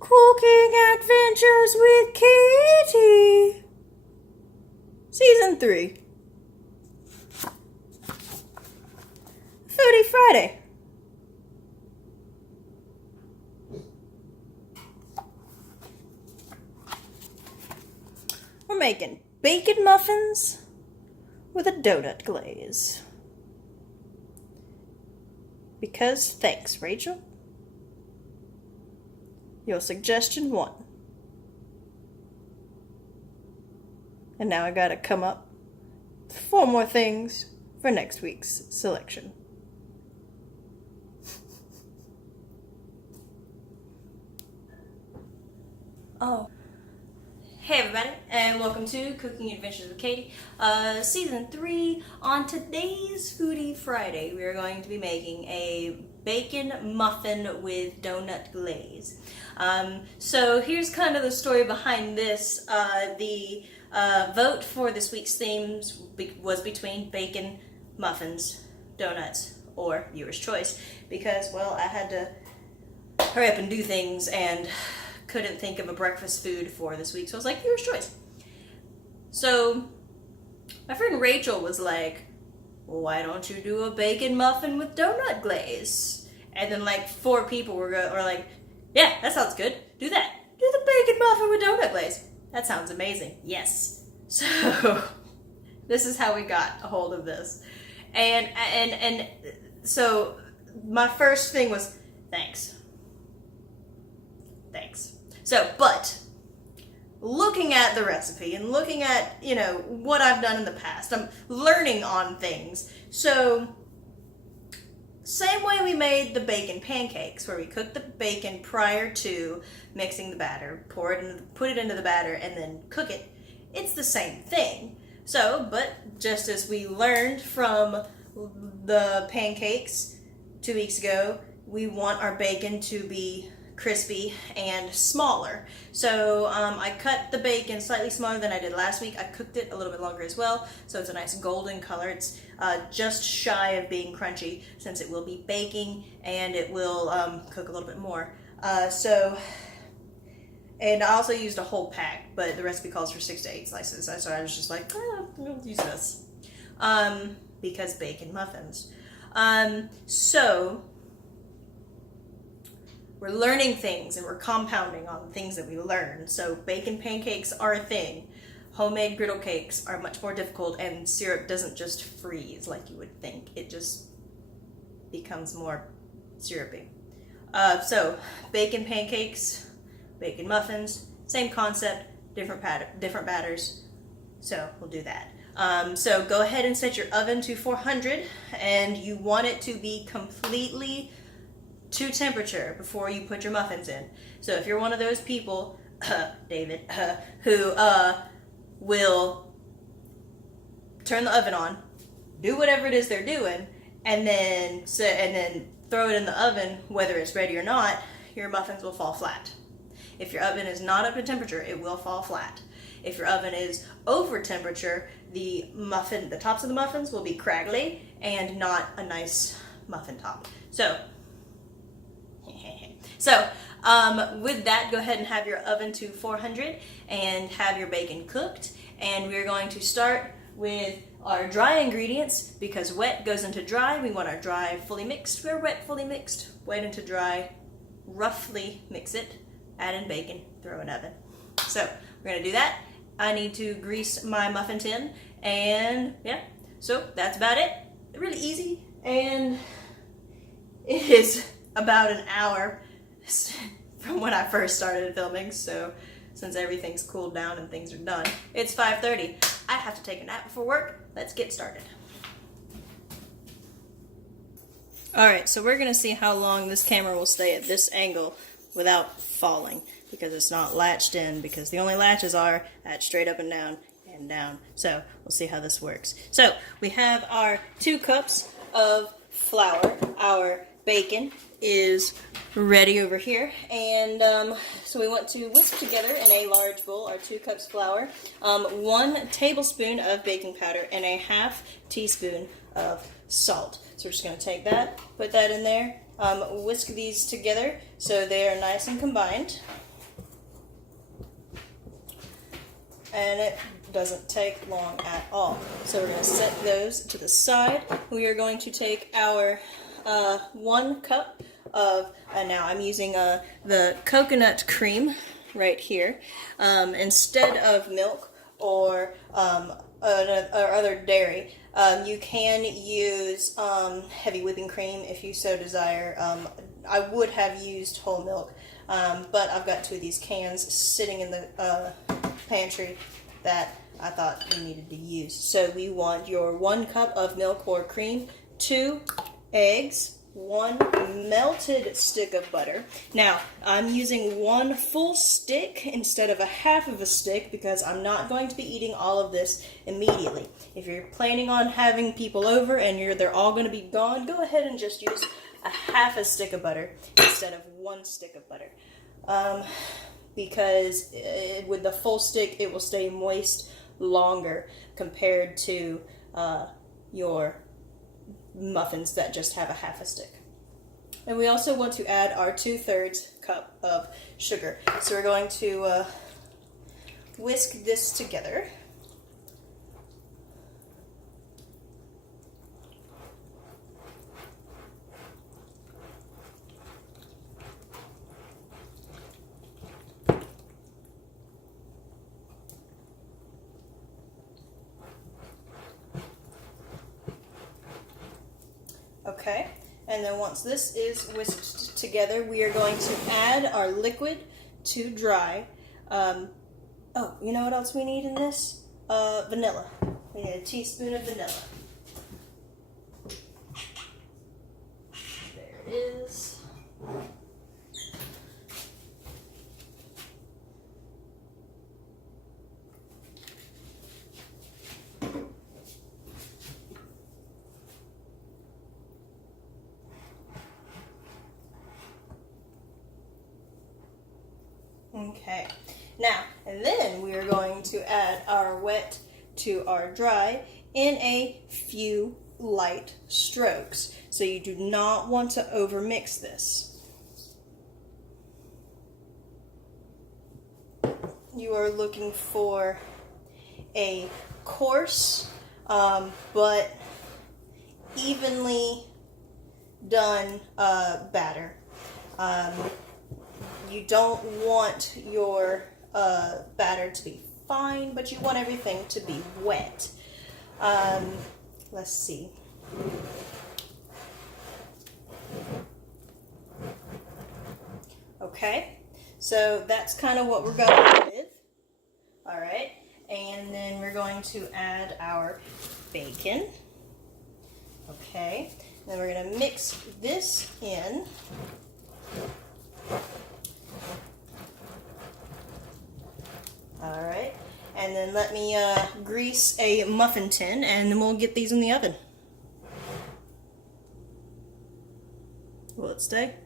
Cooking Adventures with Katie, Season 3, Foodie Friday. We're making bacon muffins with a donut glaze. Because thanks, Rachel. Your suggestion won. And now I gotta come up with 4 more things for next week's selection. Oh. Hey everybody, and welcome to Cooking Adventures with Katie, Season 3. On today's Foodie Friday, we are going to be making a bacon muffin with donut glaze. So here's kind of the story behind this. The vote for this week's themes was between bacon, muffins, donuts, or viewer's choice, because, well, I had to hurry up and do things and couldn't think of a breakfast food for this week, so I was like, viewer's choice. So my friend Rachel was like, well, why don't you do a bacon muffin with donut glaze? And then like 4 people were like, yeah, that sounds good. Do that. Do the bacon muffin with donut glaze. That sounds amazing. Yes. So this is how we got a hold of this. And so my first thing was, thanks. So, but looking at the recipe and looking at, what I've done in the past, I'm learning on things. So, same way we made the bacon pancakes, where we cooked the bacon prior to mixing the batter, put it into the batter, and then cook it. It's the same thing. So, but just as we learned from the pancakes 2 weeks ago, we want our bacon to be crispy and smaller. So I cut the bacon slightly smaller than I did last week. I cooked it a little bit longer as well, so it's a nice golden color. It's just shy of being crunchy, since it will be baking and it will cook a little bit more. And I also used a whole pack, but the recipe calls for 6 to 8 slices, so I was just like, we'll use this because bacon muffins. So we're learning things and we're compounding on the things that we learn. So bacon pancakes are a thing. Homemade griddle cakes are much more difficult, and syrup doesn't just freeze like you would think. It just becomes more syrupy. So bacon pancakes, bacon muffins, same concept, different batters. So we'll do that. So go ahead and set your oven to 400, and you want it to be completely to temperature before you put your muffins in. So if you're one of those people, David, who will turn the oven on, do whatever it is they're doing, and then throw it in the oven, whether it's ready or not, your muffins will fall flat. If your oven is not up to temperature, it will fall flat. If your oven is over temperature, the tops of the muffins will be craggly and not a nice muffin top. So, with that, go ahead and have your oven to 400 and have your bacon cooked. And we're going to start with our dry ingredients, because wet goes into dry. We want our dry fully mixed. We're wet fully mixed. Wet into dry. Roughly mix it. Add in bacon. Throw in oven. So, we're going to do that. I need to grease my muffin tin. And, yeah. So, that's about it. Really easy. And it is about an hour from when I first started filming, so since everything's cooled down and things are done. It's 5:30. I have to take a nap before work. Let's get started. Alright, so we're going to see how long this camera will stay at this angle without falling, because it's not latched in, because the only latches are at straight up and down and down. So we'll see how this works. So we have our 2 cups of flour. Our bacon is ready over here, and so we want to whisk together in a large bowl our 2 cups flour, 1 tablespoon of baking powder, and a ½ teaspoon of salt. So we're just going to take that, put that in there, whisk these together so they are nice and combined. and it doesn't take long at all. So we're going to set those to the side. We are going to take our 1 cup of, now I'm using the coconut cream right here, instead of milk or other dairy. You can use heavy whipping cream if you so desire. I would have used whole milk, but I've got 2 of these cans sitting in the pantry that I thought we needed to use. So we want your 1 cup of milk or cream, 2 eggs, 1 melted stick of butter. Now, I'm using 1 full stick instead of a half of a stick because I'm not going to be eating all of this immediately. If you're planning on having people over and they're all going to be gone, go ahead and just use a half a stick of butter instead of 1 stick of butter. Because with the full stick, it will stay moist longer compared to your muffins that just have a half a stick. And we also want to add our 2/3 cup of sugar. So we're going to whisk this together. Okay, and then once this is whisked together, we are going to add our liquid to dry. Oh, you know what else we need in this? Vanilla. We need a teaspoon of vanilla. There it is. Okay, now, and then we are going to add our wet to our dry in a few light strokes. So you do not want to overmix this. You are looking for a coarse but evenly done batter. You don't want your batter to be fine, but you want everything to be wet. Let's see. Okay, so that's kind of what we're going with. All right, and then we're going to add our bacon. Okay, then we're going to mix this in. All right, and then let me grease a muffin tin, and then we'll get these in the oven. Will it stay?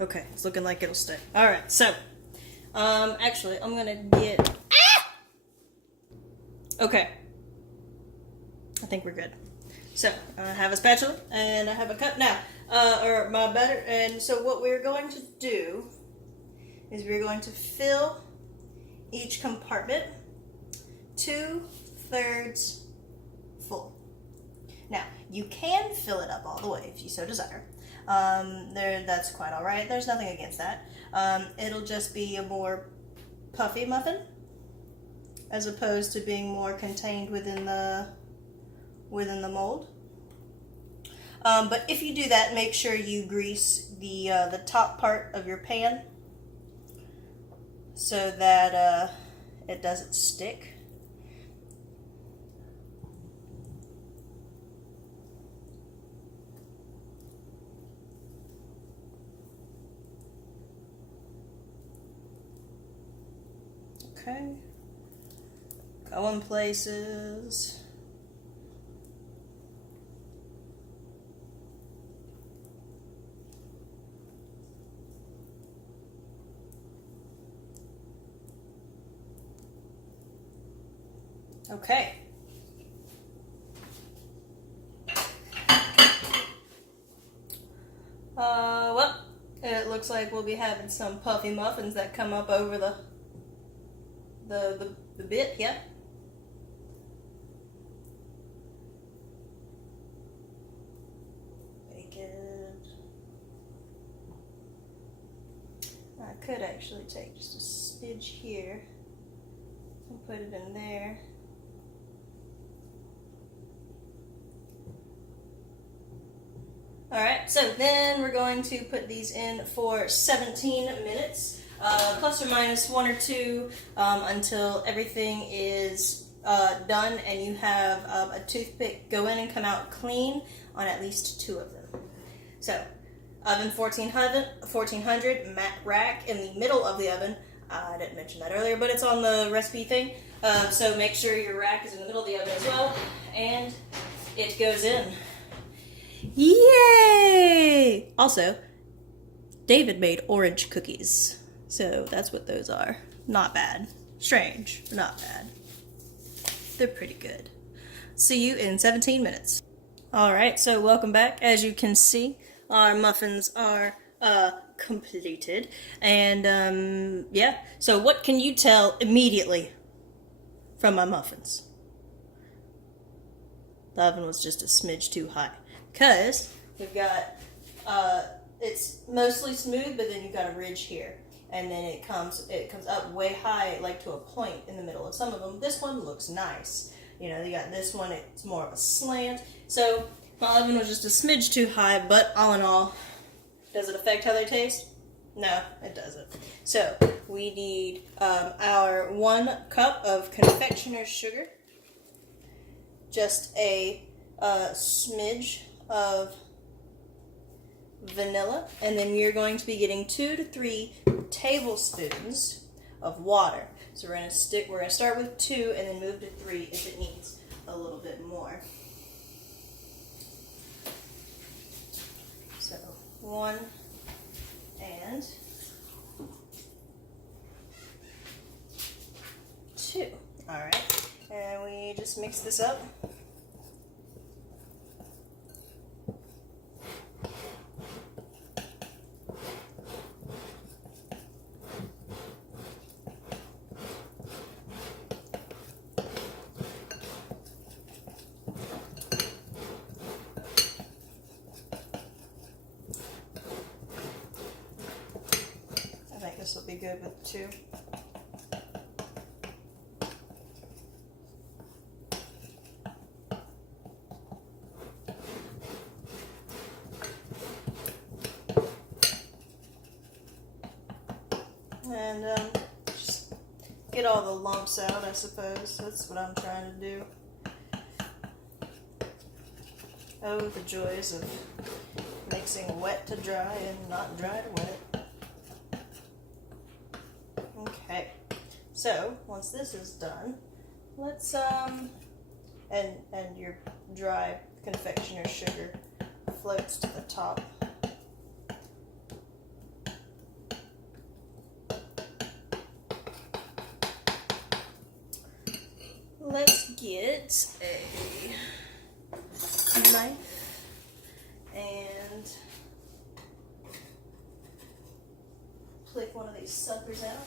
Okay, it's looking like it'll stay. All right, so actually, I'm gonna get. Okay, I think we're good. So I have a spatula and I have a cup now, or my batter. And so what we're going to do is we're going to fill each compartment 2/3 full. Now, you can fill it up all the way if you so desire. That's quite all right. There's nothing against that. It'll just be a more puffy muffin as opposed to being more contained within the mold. But if you do that, make sure you grease the top part of your pan so that it doesn't stick. Okay, going places. Okay. Well, it looks like we'll be having some puffy muffins that come up over the the bit, yep. I could actually take just a smidge here and put it in there. Alright, so then we're going to put these in for 17 minutes, plus or minus 1 or 2, until everything is done and you have a toothpick go in and come out clean on at least 2 of them. So, oven 1400, mat rack in the middle of the oven. I didn't mention that earlier, but it's on the recipe thing. So make sure your rack is in the middle of the oven as well, and it goes in. Yay! Also, David made orange cookies, so that's what those are. Not bad. Strange, but not bad. They're pretty good. See you in 17 minutes. Alright, so welcome back. As you can see, our muffins are completed. And, yeah. So what can you tell immediately from my muffins? The oven was just a smidge too high. Because we've got, it's mostly smooth, but then you've got a ridge here. And then it comes up way high, like to a point in the middle of some of them. This one looks nice. You know, you got this one, it's more of a slant. So my oven was just a smidge too high, but all in all, does it affect how they taste? No, it doesn't. So we need our 1 cup of confectioner's sugar, just a smidge of vanilla, and then you're going to be getting 2 to 3 tablespoons of water. So we're gonna start with 2 and then move to 3 if it needs a little bit more. So 1 and 2. All right, and we just mix this up. This will be good with 2. And just get all the lumps out, I suppose. That's what I'm trying to do. Oh, the joys of mixing wet to dry and not dry to wet. Okay, so once this is done, let's and your dry confectioner's sugar floats to the top. Let's get a knife and flick one of these suckers out.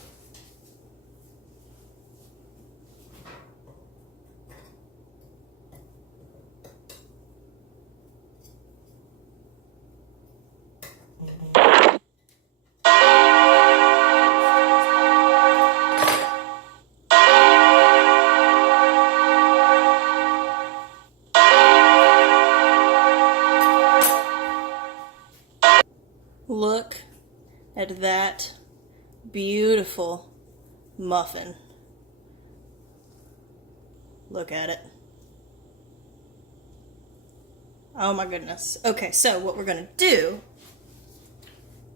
Look at that beautiful muffin. Look at it. Oh my goodness. Okay, so what we're going to do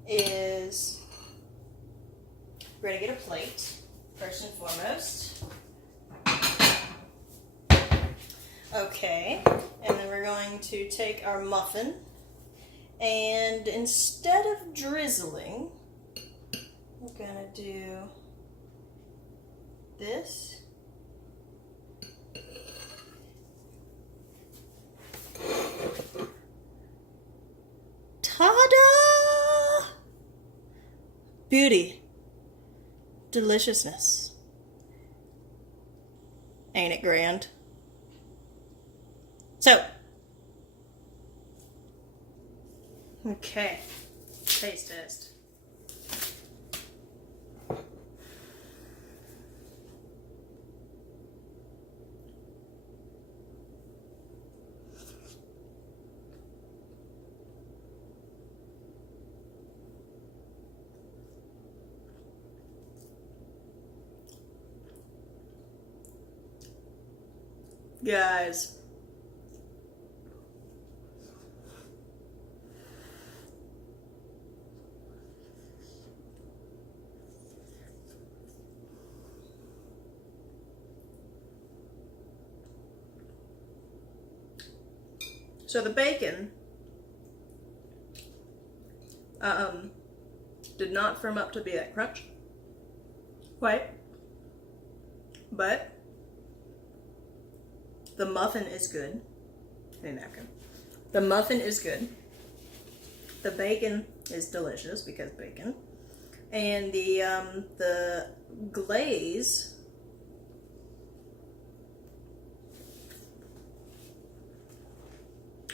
is we're going to get a plate, first and foremost. Okay, and then we're going to take our muffin, and instead of drizzling, we're going to do this. Ta-da! Beauty. Deliciousness. Ain't it grand? So, okay, taste test. Guys, so the bacon did not firm up to be that crunch, quite, but the muffin is good. Hey, napkin. The muffin is good. The bacon is delicious because bacon, and the glaze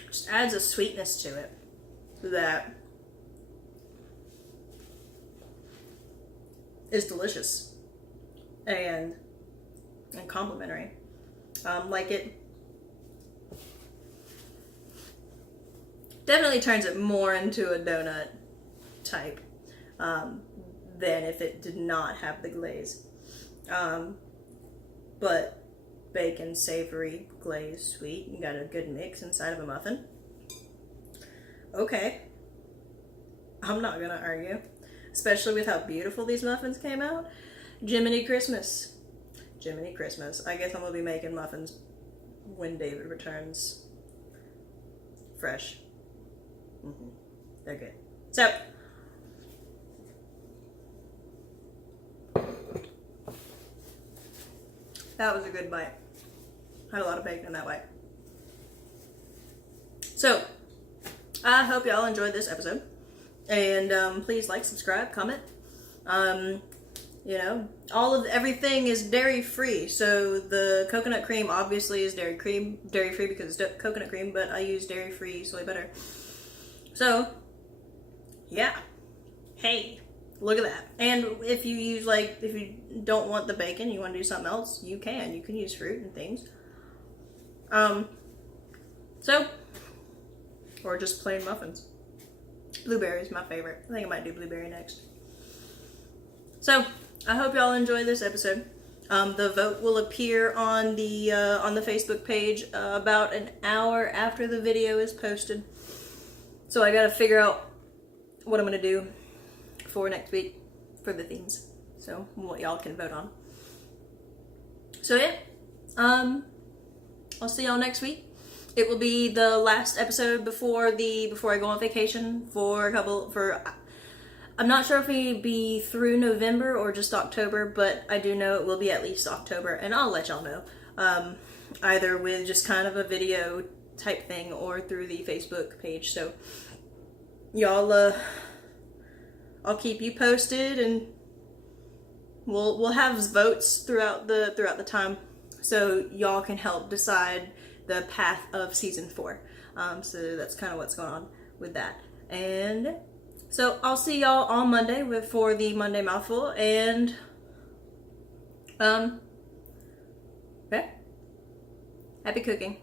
just adds a sweetness to it that is delicious and complimentary. Like it definitely turns it more into a donut type than if it did not have the glaze. But bacon, savory, glaze, sweet, you got a good mix inside of a muffin. Okay, I'm not gonna argue, especially with how beautiful these muffins came out. Jiminy Christmas. Jiminy Christmas. I guess I'm gonna be making muffins when David returns fresh. They're good. So, that was a good bite. Had a lot of bacon in that bite. So, I hope y'all enjoyed this episode. And please like, subscribe, comment. You know, everything is dairy free. So the coconut cream obviously is dairy free because it's coconut cream, but I use dairy free soy butter. So yeah, hey, look at that. And if you use if you don't want the bacon, you want to do something else, you can use fruit and things. So, or just plain muffins. Blueberry is my favorite. I think I might do blueberry next. So, I hope y'all enjoy this episode. The vote will appear on the Facebook page about an hour after the video is posted. So I gotta figure out what I'm gonna do for next week for the themes. So what y'all can vote on. So yeah, I'll see y'all next week. It will be the last episode before I go on vacation I'm not sure if it'll be through November or just October, but I do know it will be at least October, and I'll let y'all know. Either with just kind of a video type thing or through the Facebook page. So y'all, I'll keep you posted, and we'll have votes throughout the time, so y'all can help decide the path of season 4. So that's kind of what's going on with that. And so I'll see y'all on Monday for the Monday Mouthful, and okay, happy cooking.